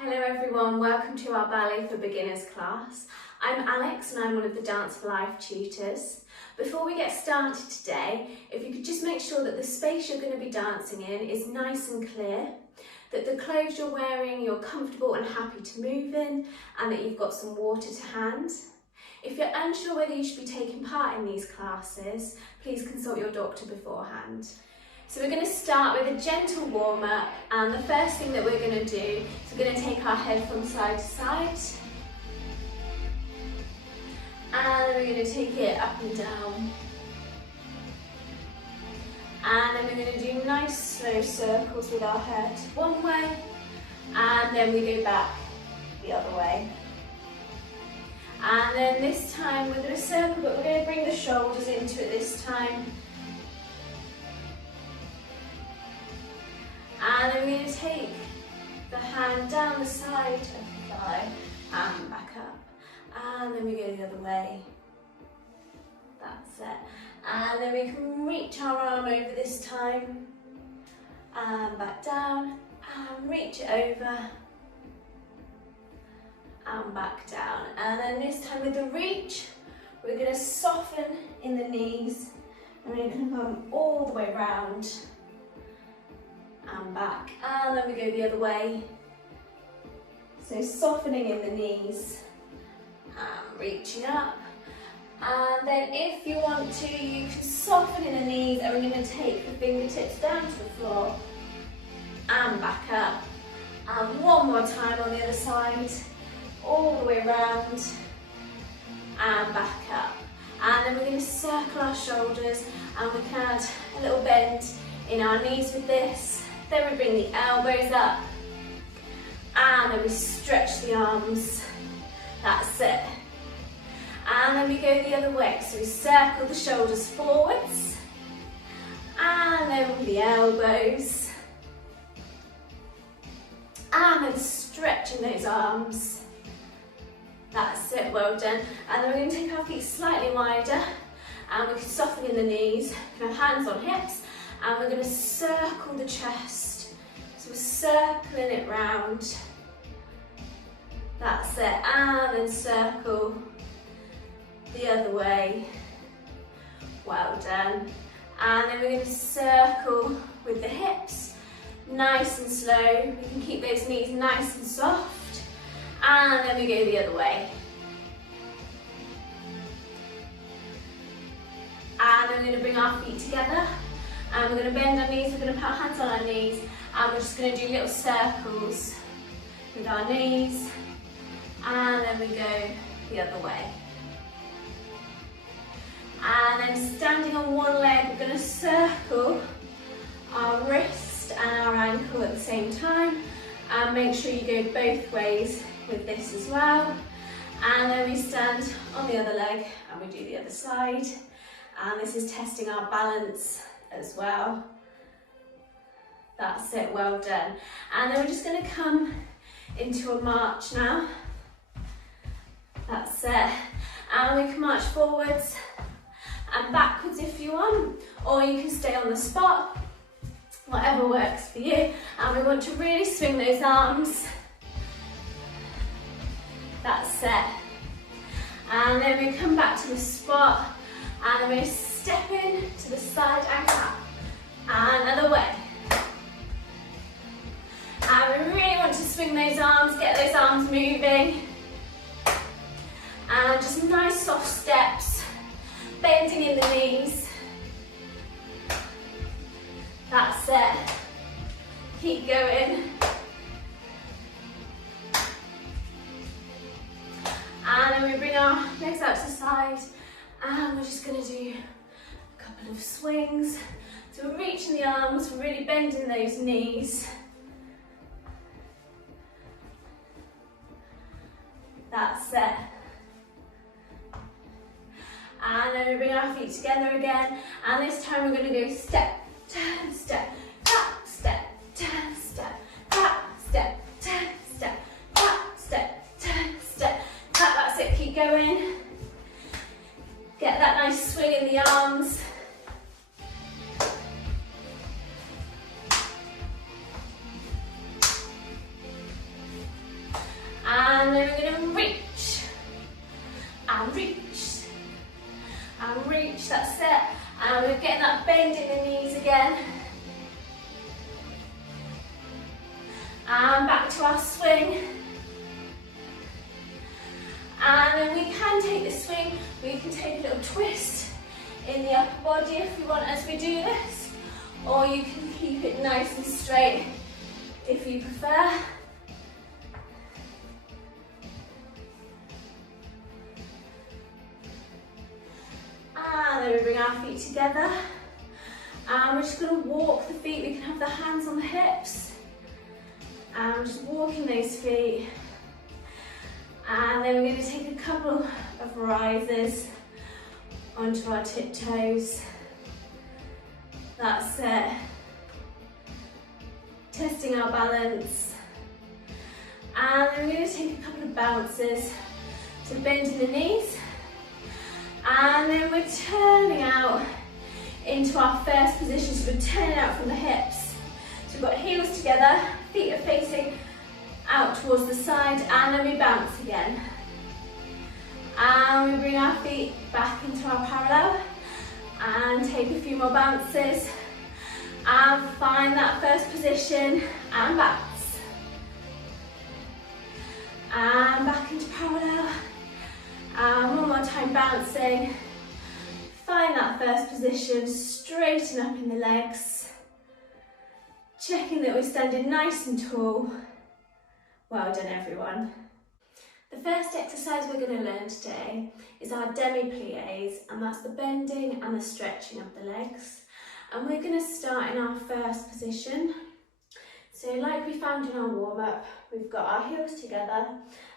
Hello everyone, welcome to our Ballet for Beginners class. I'm Alex and I'm one of the Dance for Life tutors. Before we get started today, if you could just make sure that the space you're going to be dancing in is nice and clear, that the clothes you're wearing you're comfortable and happy to move in, and that you've got some water to hand. If you're unsure whether you should be taking part in these classes, please consult your doctor beforehand. So we're going to start with a gentle warm-up, and the first thing that we're going to do is we're going to take our head from side to side, and then we're going to take it up and down, and then we're going to do nice slow circles with our head one way, and then we go back the other way. And then this time we're going to circle, but we're going to bring the shoulders into it this time. And then we're going to take the hand down the side of the thigh and back up. And then we go the other way. That's it. And then we can reach our arm over this time. And back down. And reach it over. And back down. And then this time with the reach, we're going to soften in the knees. And we're going to come all the way round. And back, and then we go the other way. So softening in the knees and reaching up. And then if you want to, you can soften in the knees, and we're going to take the fingertips down to the floor and back up. And one more time on the other side, all the way around and back up. And then we're going to circle our shoulders, and we can add a little bend in our knees with this. Then we bring the elbows up, and then we stretch the arms. That's it. And then we go the other way. So we circle the shoulders forwards, and then the elbows, and then stretching those arms. That's it, well done. And then we're going to take our feet slightly wider, and we can soften in the knees. We can have hands on hips. And we're going to circle the chest. So we're circling it round. That's it. And then circle the other way. Well done. And then we're going to circle with the hips. Nice and slow. We can keep those knees nice and soft. And then we go the other way. And then we're going to bring our feet together. And we're going to bend our knees, we're going to put our hands on our knees, and we're just going to do little circles with our knees, and then we go the other way. And then standing on one leg, we're going to circle our wrist and our ankle at the same time, and make sure you go both ways with this as well. And then we stand on the other leg, and we do the other side, and this is testing our balance as well. That's it, well done. And then we're just going to come into a march now. That's it. And we can march forwards and backwards if you want, or you can stay on the spot, whatever works for you. And we want to really swing those arms. That's it. And then we come back to the spot, and then we step in to the side and clap, and another way. And we really want to swing those arms, get those arms moving. And just nice soft steps, bending in the knees. That's it. Keep going. And then we bring our legs out to the side, and we're just going to do a couple of swings. So we're reaching the arms, we're really bending those knees. That's it. And then we bring our feet together again, and this time we're going to go step, turn, step, tap, step, turn, step, tap, step, turn, step, tap, step, turn, step, tap. That's it, keep going. Get that nice swing in the arms. And back to our swing. And then we can take the swing, we can take a little twist in the upper body if you want as we do this, or you can keep it nice and straight if you prefer. And then we bring our feet together, and we're just going to walk the feet. We can have the hands on the hips, and we're just walking those feet. And then we're going to take a couple of rises onto our tiptoes. That's it. Testing our balance. And then we're going to take a couple of bounces. So bending the knees. And then we're turning out into our first position. So we're turning out from the hips. So we've got heels together, feet are facing out towards the side, and then we bounce again. And we bring our feet back into our parallel and take a few more bounces and find that first position and bounce. And back into parallel. And one more time bouncing. Find that first position, straighten up in the legs. Checking that we're standing nice and tall. Well done, everyone. The first exercise we're going to learn today is our demi-plies, and that's the bending and the stretching of the legs. And we're going to start in our first position. So like we found in our warm-up, we've got our heels together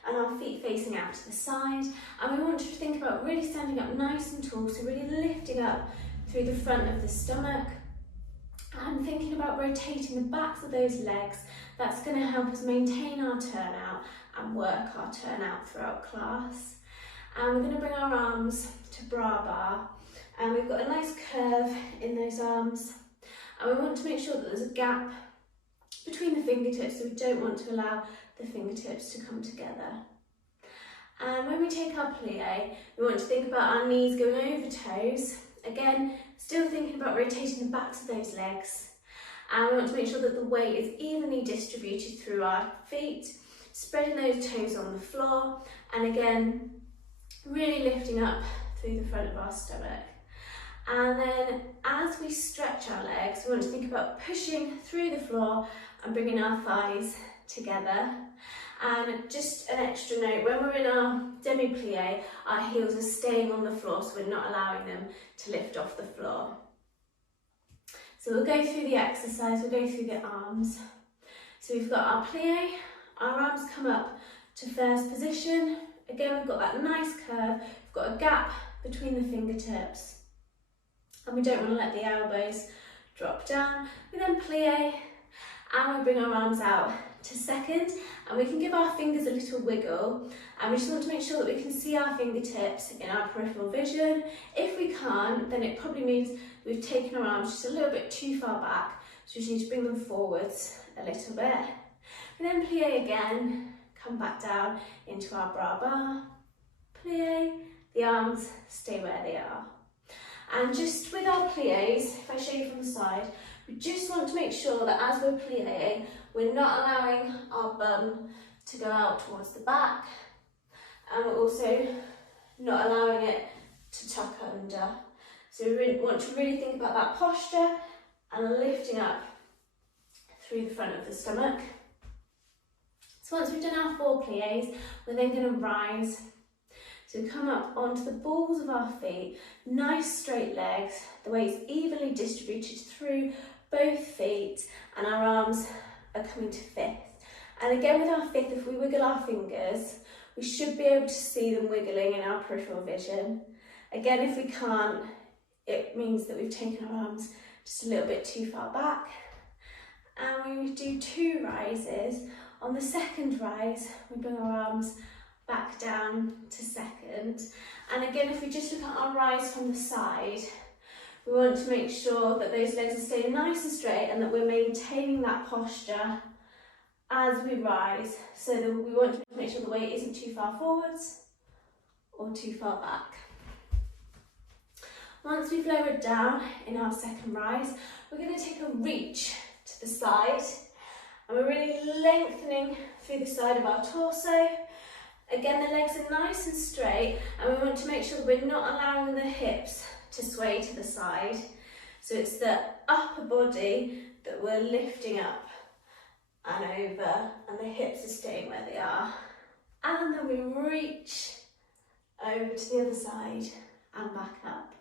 and our feet facing out to the side. And we want to think about really standing up nice and tall, so really lifting up through the front of the stomach. And thinking about rotating the backs of those legs. That's going to help us maintain our turnout and work our turnout throughout class. And we're going to bring our arms to bra bar, and we've got a nice curve in those arms, and we want to make sure that there's a gap between the fingertips, so we don't want to allow the fingertips to come together. And when we take our plie, we want to think about our knees going over toes. Again, still thinking about rotating the backs of those legs. And we want to make sure that the weight is evenly distributed through our feet, spreading those toes on the floor, and again, really lifting up through the front of our stomach. And then as we stretch our legs, we want to think about pushing through the floor and bringing our thighs together. And just an extra note, when we're in our demi-plie, our heels are staying on the floor, so we're not allowing them to lift off the floor. So we'll go through the exercise, we'll go through the arms. So we've got our plie, our arms come up to first position. Again, we've got that nice curve, we've got a gap between the fingertips, and we don't want to let the elbows drop down. We then plie, and we bring our arms out to second, and we can give our fingers a little wiggle, and we just want to make sure that we can see our fingertips in our peripheral vision. If we can't, then it probably means we've taken our arms just a little bit too far back, so we just need to bring them forwards a little bit. And then plie again, come back down into our bra bar, plie, the arms stay where they are. And just with our plies, if I show you from the side, we just want to make sure that as we're plieing, we're not allowing our bum to go out towards the back, and we're also not allowing it to tuck under. So we want to really think about that posture and lifting up through the front of the stomach. So once we've done our 4 plies, we're then going to rise. So come up onto the balls of our feet, nice straight legs, the weight's evenly distributed through both feet, and our arms are coming to fifth. And again with our fifth, if we wiggle our fingers, we should be able to see them wiggling in our peripheral vision. Again, if we can't, it means that we've taken our arms just a little bit too far back. And we do 2 rises. On the second rise, we bring our arms back down to second. And again, if we just look at our rise from the side, we want to make sure that those legs are staying nice and straight and that we're maintaining that posture as we rise. So that we want to make sure the weight isn't too far forwards or too far back. Once we've lowered down in our second rise, we're going to take a reach to the side, And we're really lengthening through the side of our torso. Again, the legs are nice and straight, and we want to make sure that we're not allowing the hips to sway to the side. So it's the upper body that we're lifting up and over, and the hips are staying where they are. And then we reach over to the other side and back up.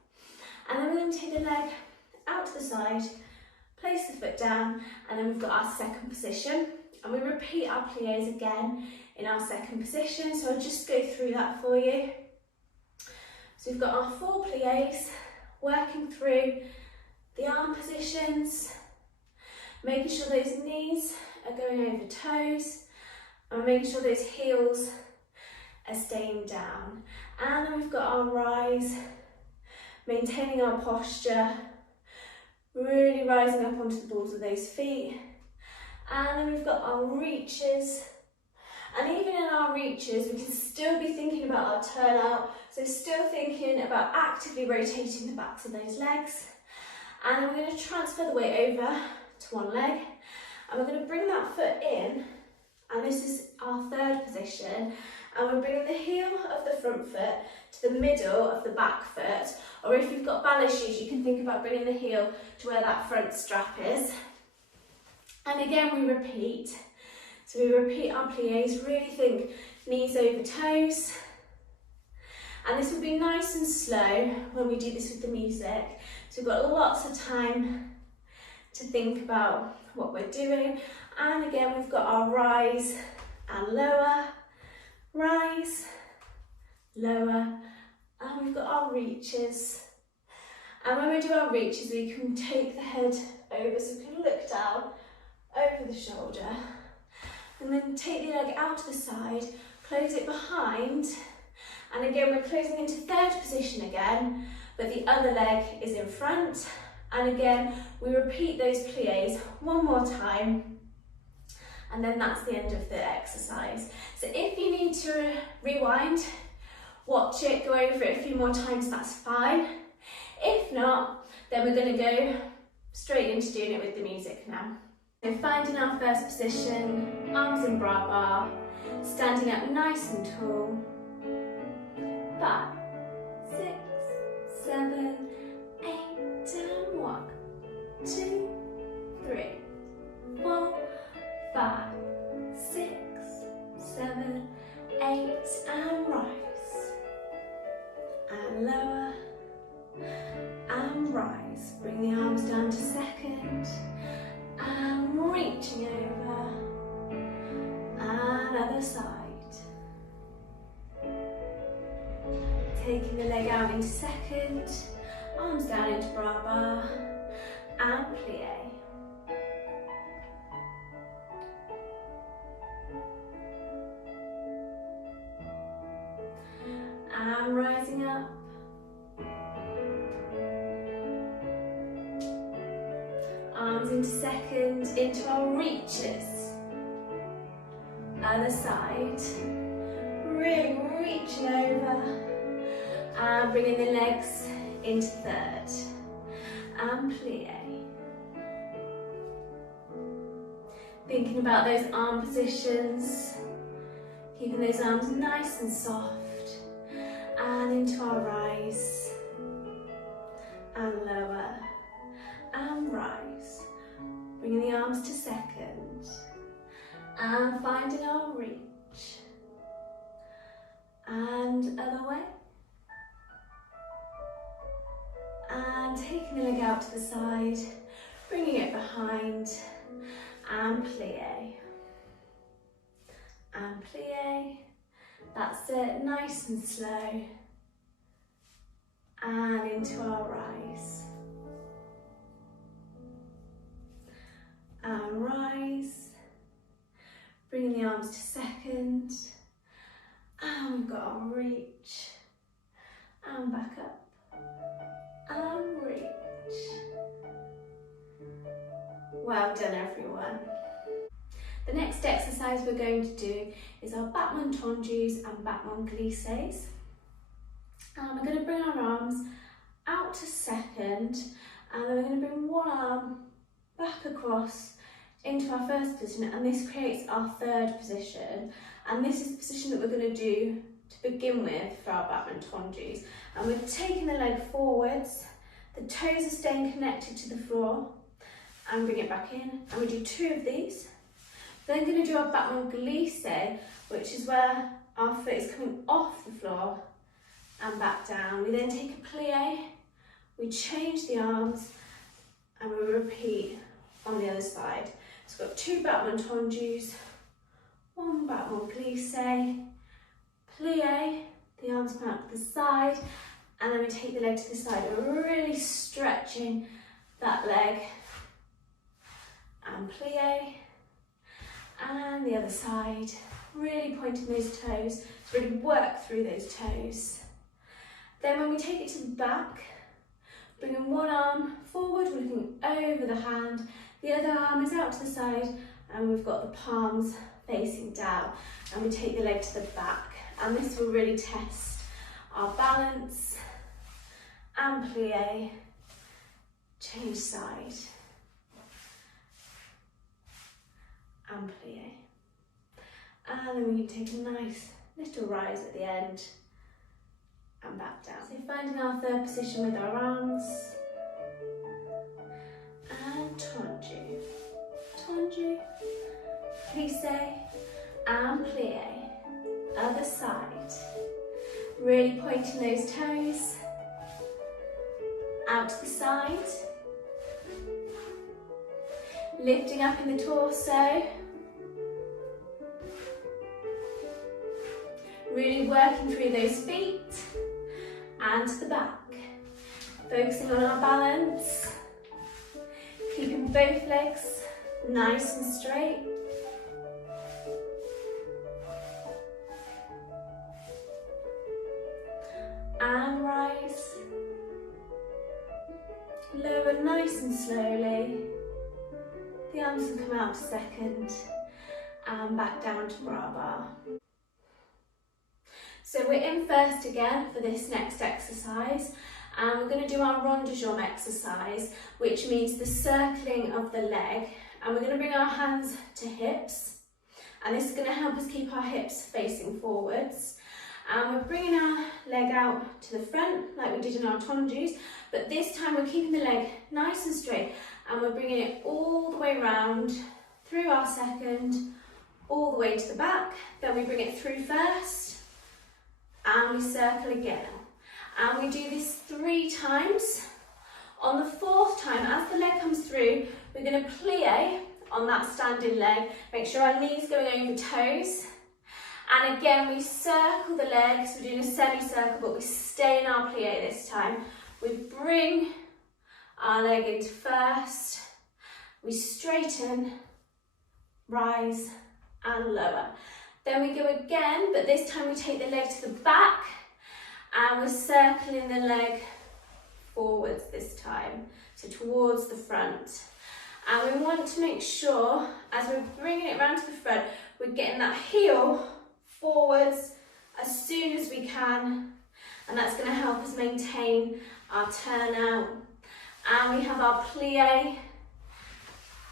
And then we're going to take the leg out to the side, place the foot down, and then we've got our second position. And we repeat our plies again in our second position. So I'll just go through that for you. So we've got our 4 plies, working through the arm positions, making sure those knees are going over toes, and making sure those heels are staying down. And then we've got our rise, maintaining our posture, really rising up onto the balls of those feet. And then we've got our reaches. And even in our reaches, we can still be thinking about our turnout. So still thinking about actively rotating the backs of those legs. And we're going to transfer the weight over to one leg. And we're going to bring that foot in. And this is our third position. And we're bringing the heel of the front foot to the middle of the back foot. Or if you've got ballet shoes, you can think about bringing the heel to where that front strap is. And again, we repeat. So we repeat our plies, really think knees over toes. And this will be nice and slow when we do this with the music. So we've got lots of time to think about what we're doing. And again, we've got our rise and lower, rise, lower, and we've got our reaches. And when we do our reaches, we can take the head over, so we can look down over the shoulder. And then take the leg out to the side, close it behind, and again we're closing into third position again, but the other leg is in front. And again, we repeat those plies one more time, and then that's the end of the exercise. So if you need to rewind, watch it, go over it a few more times, that's fine. If not, then we're going to go straight into doing it with the music now. So finding our first position, arms in bra bar, standing up nice and tall. 5, 6, 7, 8, and 1, 2, 3, 4, 5, 6, 7, 8, and rise. And lower, and rise. Bring the arms down to second. And reaching over, and other side. Taking the leg out into second, arms down into bra bar, and plie. And rising up. Arms into second, into our reaches. Other side. Really reaching over. And bringing the legs into third. And plie. Thinking about those arm positions. Keeping those arms nice and soft. And into our rise. And lower. And rise, bringing the arms to second, and finding our reach, and other way, and taking the leg out to the side, bringing it behind, and plie, that's it, nice and slow, and into our rise. And rise, bringing the arms to second, and we've got our reach, and back up, and reach. Well done everyone. The next exercise we're going to do is our battement tendus and battement glisses. And we're going to bring our arms out to second, and then we're going to bring one arm back across into our first position, and this creates our third position, and this is the position that we're going to do to begin with for our Batman tondus. And we're taking the leg forwards, the toes are staying connected to the floor, and bring it back in, and we do 2 of these. Then going to do our Batman glisse, which is where our foot is coming off the floor and back down. We then take a plie, we change the arms, and we repeat on the other side. So we've got 2 Batman tondus, 1 Batman glisse, plie, the arms come out to the side, and then we take the leg to the side. We're really stretching that leg, and plie, and the other side, really pointing those toes to really work through those toes. Then when we take it to the back, bringing one arm forward, we're looking over the hand, the other arm is out to the side, and we've got the palms facing down, and we take the leg to the back, and this will really test our balance, and plie, change side, and plie. And then we can take a nice little rise at the end and back down. So finding our third position with our arms, and tondu, tondu, glisse, and plie, other side. Really pointing those toes out to the side, lifting up in the torso, really working through those feet and to the back, focusing on our balance, keeping both legs nice and straight. And rise, lower nice and slowly, the arms can come out to second, and back down to bra bar. So we're in first again for this next exercise, and we're going to do our rond de jambe exercise, which means the circling of the leg, and we're going to bring our hands to hips, and this is going to help us keep our hips facing forwards. And we're bringing our leg out to the front like we did in our tondus, but this time we're keeping the leg nice and straight, and we're bringing it all the way round through our second, all the way to the back. Then we bring it through first, and we circle again. And we do this 3 times. On the 4th time, as the leg comes through, we're going to plie on that standing leg. Make sure our knees going over toes. And again, we circle the legs, we're doing a semicircle, but we stay in our plie this time. We bring our leg into first, we straighten, rise, and lower. Then we go again, but this time we take the leg to the back, and we're circling the leg forwards this time, so towards the front. And we want to make sure, as we're bringing it round to the front, we're getting that heel forwards as soon as we can, and that's going to help us maintain our turnout. And we have our plie,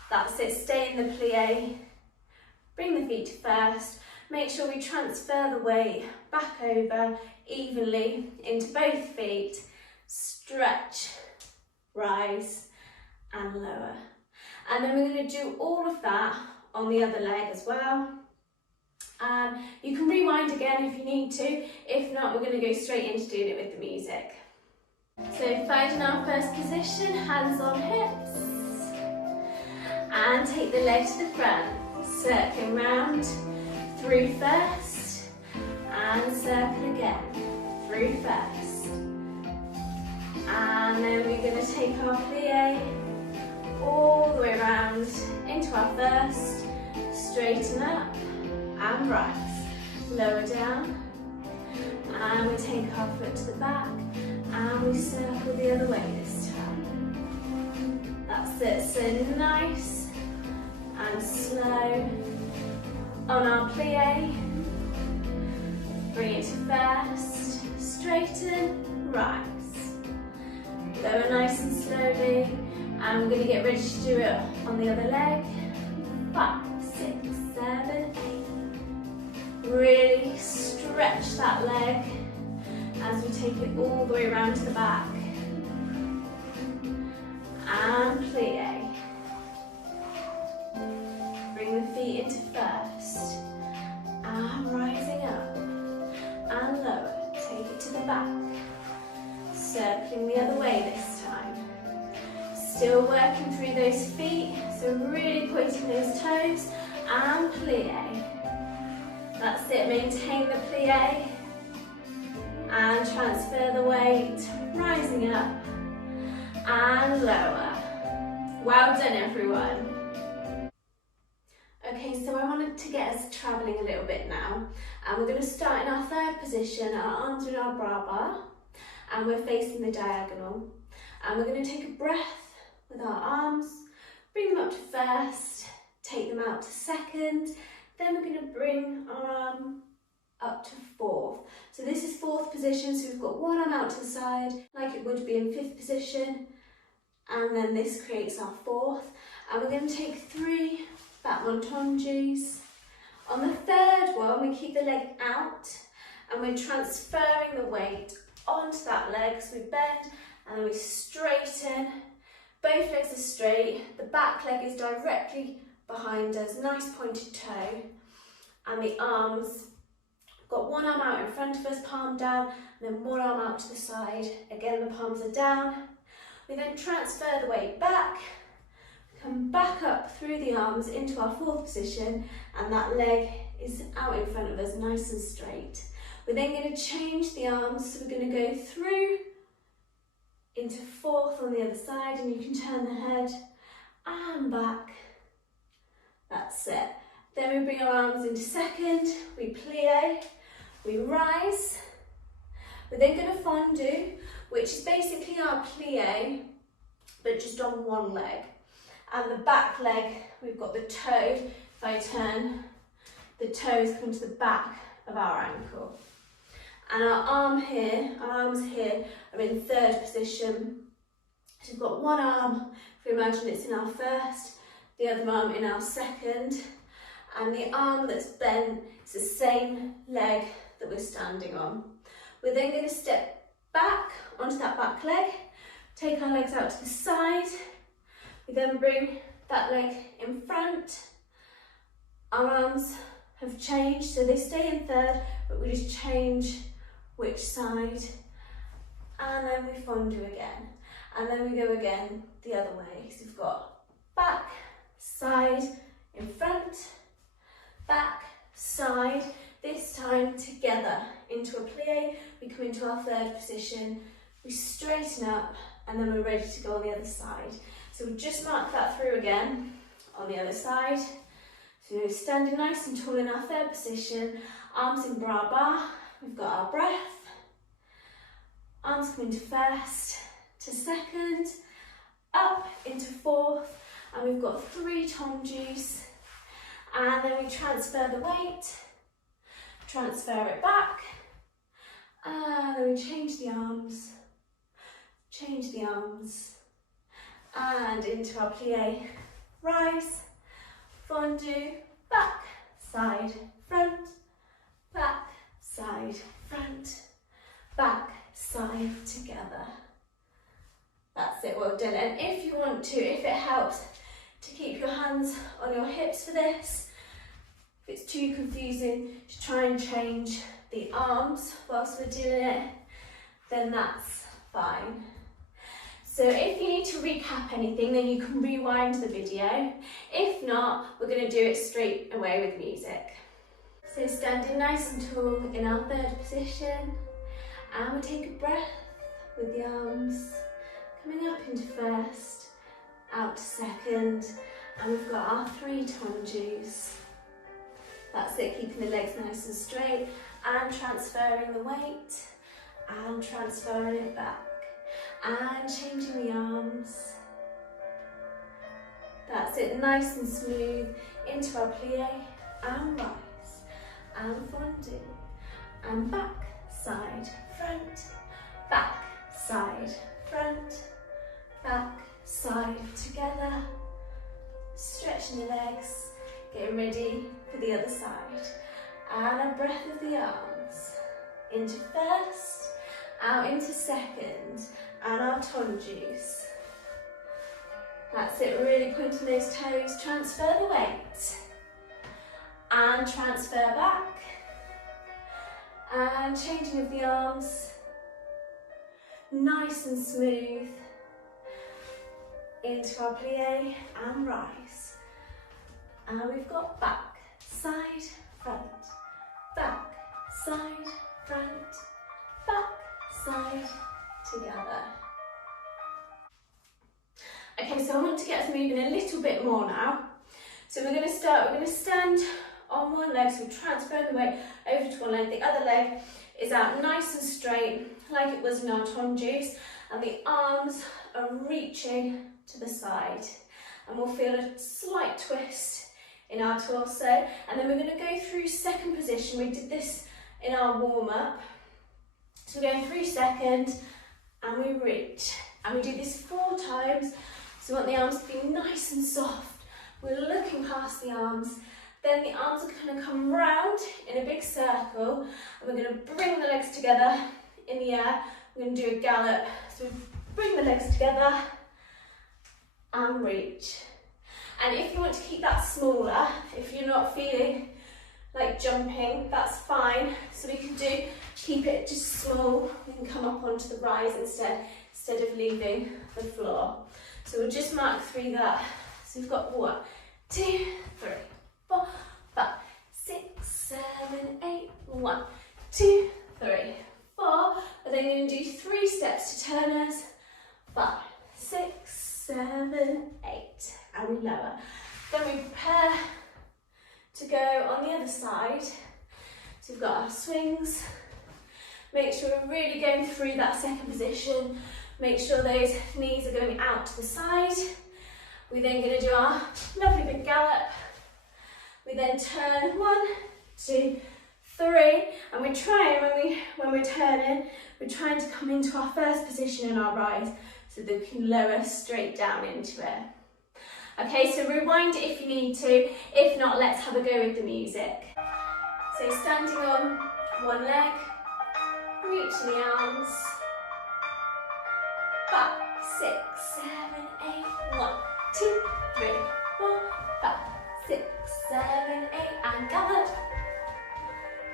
that's it, stay in the plie, bring the feet to first, make sure we transfer the weight back over evenly into both feet, stretch, rise and lower. And then we're going to do all of that on the other leg as well. You can rewind again if you need to. If not, we're going to go straight into doing it with the music. So finding our first position, hands on hips, and take the leg to the front, circling round, through first, and circle again, through first. And then we're going to take our plie all the way around into our first, straighten up, and rise, lower down, and we take our foot to the back, and we circle the other way this time. That's it, so nice and slow. On our plie, bring it to first, straighten, rise, lower nice and slowly, and we're going to get ready to do it on the other leg. 5, 6, 7, 8. Really stretch that leg as we take it all the way around to the back. And plie. Bring the feet into first. And rising up. And lower. Take it to the back. Circling the other way this time. Still working through those feet. So really pointing those toes. And plie. That's it. Maintain the plie. And transfer the weight. Rising up. And lower. Well done, everyone. Okay, so I wanted to get us travelling a little bit now. And we're going to start in our third position. Our arms are in our bra bar. And we're facing the diagonal. And we're going to take a breath with our arms. Bring them up to first. Take them out to second. Then we're going to bring our arm up to fourth. So this is fourth position. So we've got one arm out to the side, like it would be in fifth position. And then this creates our fourth. And we're going to take 3 back montonges. On the third one, we keep the leg out and we're transferring the weight onto that leg. So we bend and then we straighten. Both legs are straight. The back leg is directly behind us. Nice pointed toe. And the arms, got one arm out in front of us, palm down, and then one arm out to the side. Again, the palms are down. We then transfer the weight back, come back up through the arms into our fourth position, and that leg is out in front of us, nice and straight. We're then going to change the arms, so we're going to go through into fourth on the other side, and you can turn the head and back. That's it. Then we bring our arms into second, we plie, we rise. We're then going to fondue, which is basically our plie, but just on one leg. And the back leg, we've got the toe. If I turn, the toes come to the back of our ankle. And our arms here are in third position. So we've got one arm, if we imagine it's in our first, the other arm in our second. And the arm that's bent is the same leg that we're standing on. We're then going to step back onto that back leg, take our legs out to the side. We then bring that leg in front. Our arms have changed, so they stay in third, but we just change which side. And then we fondue again. And then we go again the other way. So we've got back, side, in front, back, side. This time together into a plie. We come into our third position. We straighten up and then we're ready to go on the other side. So we just mark that through again on the other side. So we're standing nice and tall in our third position, arms in bra bar. We've got our breath. Arms come into first to second, up into fourth, and we've got 3 tonjus. And then we transfer the weight, transfer it back, and then we change the arms, and into our plie, rise, fondue, back, side, front, back, side, front, back, side, together. That's it, well done. And if you want to, if it helps, to keep your hands on your hips for this. If it's too confusing to try and change the arms whilst we're doing it, then that's fine. So if you need to recap anything, then you can rewind the video. If not, we're going to do it straight away with music. So standing nice and tall in our third position, and we take a breath with the arms coming up into first, out to second, and we've got our 3 tonjus. That's it, keeping the legs nice and straight and transferring the weight and transferring it back and changing the arms. That's it, nice and smooth into our plie and rise and fondue and back, side, front, back, side, front, back, side, together, stretching the legs, Getting ready for the other side. And a breath of the arms. Into first, out into second, and our tondues. That's it, really pointing those toes, transfer the weight. And transfer back. And changing of the arms. Nice and smooth. Into our plie and rise. And we've got back, side, front, back, side, front, back, side, together. Okay, so I want to get us moving a little bit more now. So we're going to stand on one leg, so we're transferring the weight over to one leg. The other leg is out nice and straight, like it was in our tondues, and the arms are reaching to the side. And we'll feel a slight twist in our torso, and then we're going to go through second position. We did this in our warm-up. So we're going through second, and we reach. And we do this 4 times. So we want the arms to be nice and soft. We're looking past the arms. Then the arms are going to come round in a big circle, and we're going to bring the legs together in the air. We're going to do a gallop. So we bring the legs together and reach. And if you want to keep that smaller, if you're not feeling like jumping, that's fine. So we can keep it just small. We can come up onto the rise instead of leaving the floor. So we'll just mark 3 there. So we've got 1, 2, 3, 4, 5, 6, 7, 8. 1, 2, 3, 4. We're then going to do 3 steps to turners. 5, 6, 7, 8. And we lower. Then we prepare to go on the other side. So we've got our swings. Make sure we're really going through that second position. Make sure those knees are going out to the side. We're then going to do our lovely big gallop. We then turn 1, 2, 3, and we're trying, when we're turning, we're trying to come into our first position in our rise so that we can lower straight down into it. Okay, so rewind it if you need to. If not, let's have a go with the music. So standing on one leg, reaching the arms, back, 6, 7, 8, 1, 2, 3, 4, 5, 6, 7, 8, and gallop,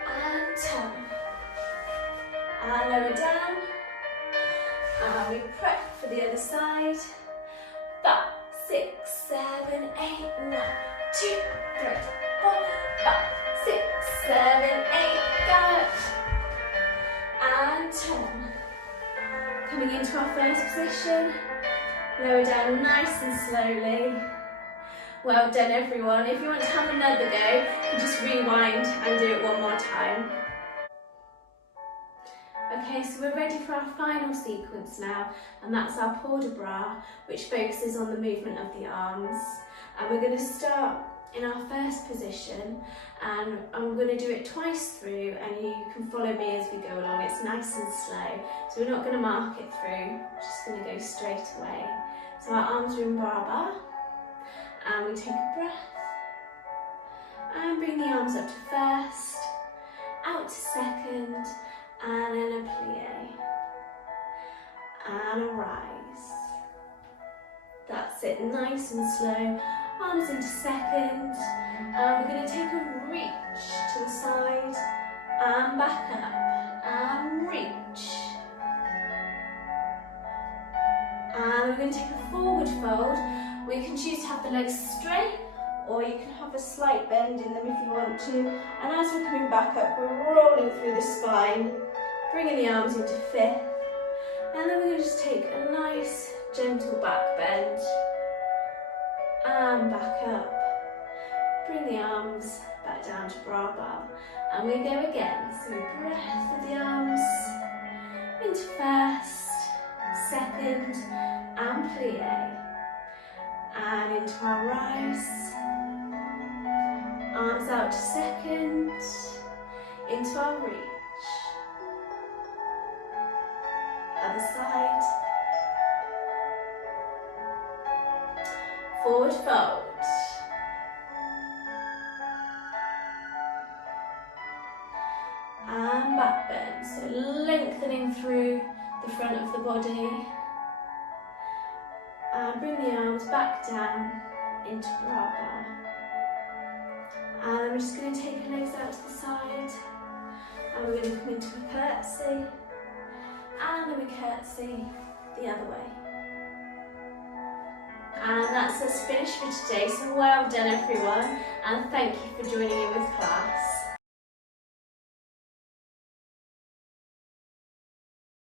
and turn, and lower down, and we prep for the other side, 5, 6, 7, 8, 1, 2, 3, 4, 5, 6, 7, 8, gallop, and turn. Coming into our first position, lower down nice and slowly. Well done everyone. If you want to have another go, you just rewind and do it one more time. Okay, so we're ready for our final sequence now, and that's our port de bras, which focuses on the movement of the arms. And we're going to start in our first position, and I'm going to do it twice through, and you can follow me as we go along. It's nice and slow, so we're not going to mark it through, we're just going to go straight away. So our arms are in bar, and we take a breath, and bring the arms up to first, out to second, and then a plie, and a rise. That's it, nice and slow. Arms into second, and we're going to take a reach to the side, and back up, and reach. And we're going to take a forward fold. We can choose to have the legs straight, or you can have a slight bend in them if you want to. And as we're coming back up, we're rolling through the spine, bringing the arms into fifth, and then we're going to just take a nice gentle back bend, and back up. Bring the arms back down to bra bar, and we go again. So breath of the arms into first, second, and plie, and into our rise. Arms out to second, into our reach. Other side. Forward fold. back bend. So lengthening through the front of the body. And bring the arms back down into Brava. And then we're just going to take our legs out to the side. And we're going to come into a curtsy. And then we curtsy the other way. And that's us finished for today. So well done everyone. And thank you for joining in with class.